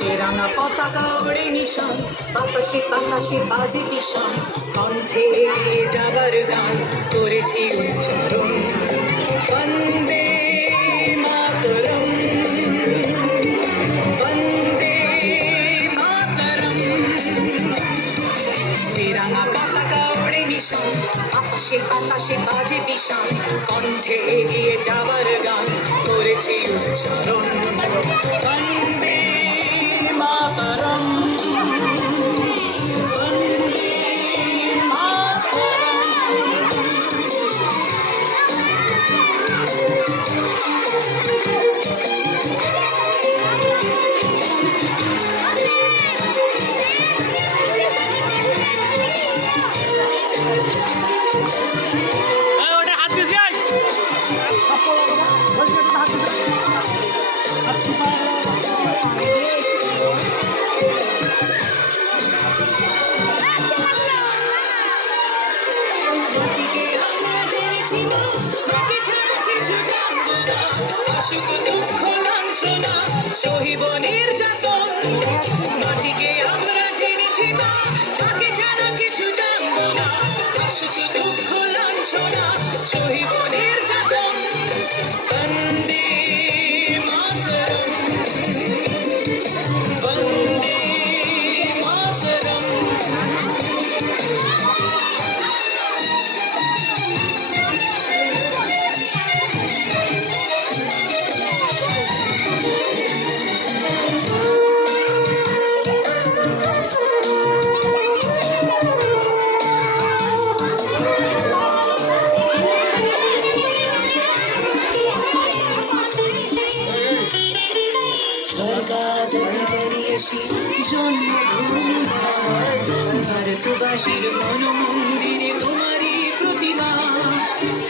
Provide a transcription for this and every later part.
তেরানা পতাকা ওড়ে নিশান, বাতাসে বাতাসে বাজে কিষান, কণ্ঠে এগিয়ে যাবার গান করেছি উচ্চারণ। বন্দে মাতরম, বন্দে মাতরম। তেরানা পতাকা ওড়ে নিশান, বাতাসে বাতাসে বাজে কিষান, কণ্ঠে এগিয়ে যাবার গান করেছি উচ্চারণ। বন্দে মাতরম, বন্দে মাতরম। সুখ দুঃখ লাঞ্ছনা সহিব নির্যাতন, মাটিকে আমরা জেনেছি না, তাকে ছাড়া কিছু জানবো না। সুখ দুঃখ লাঞ্ছনা সহিব নির্যাতন। বন্দে মাতরম, বন্দে মাতরম। জন্মভূমি ভারতবাসীর মন মন্দিরে তোমারই প্রতিমা।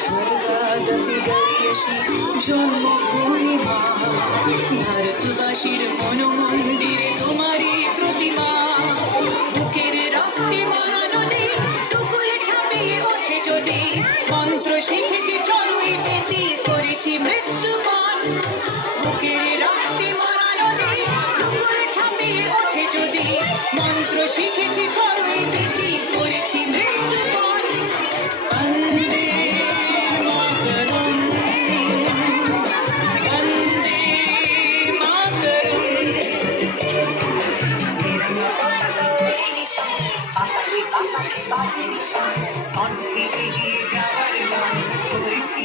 স্বর্গাগতি গাইয়েছি জন্মভূমি ভারতবাসীর মন মন্দিরে তোমারই প্রতিমা। বুকের রক্তে মরা নদী টুকুরে ছাপিয়ে ওঠে যদি, মন্ত্র শিখেছি চলুই বেশি করেছি মৃত্যুপান। বুকের রক্তে মরা নদী টুকুরে ছাপিয়ে ওঠে যদি, মন্ত্র শিখেছি চলুই বেশি করেছি মৃত্যুপান। বন্দে মাতরম, বন্দে মাতরম। বাতাসে বাতাসে বাজে নিশান, কণ্ঠে এগিয়ে যাওয়ার গান করেছি।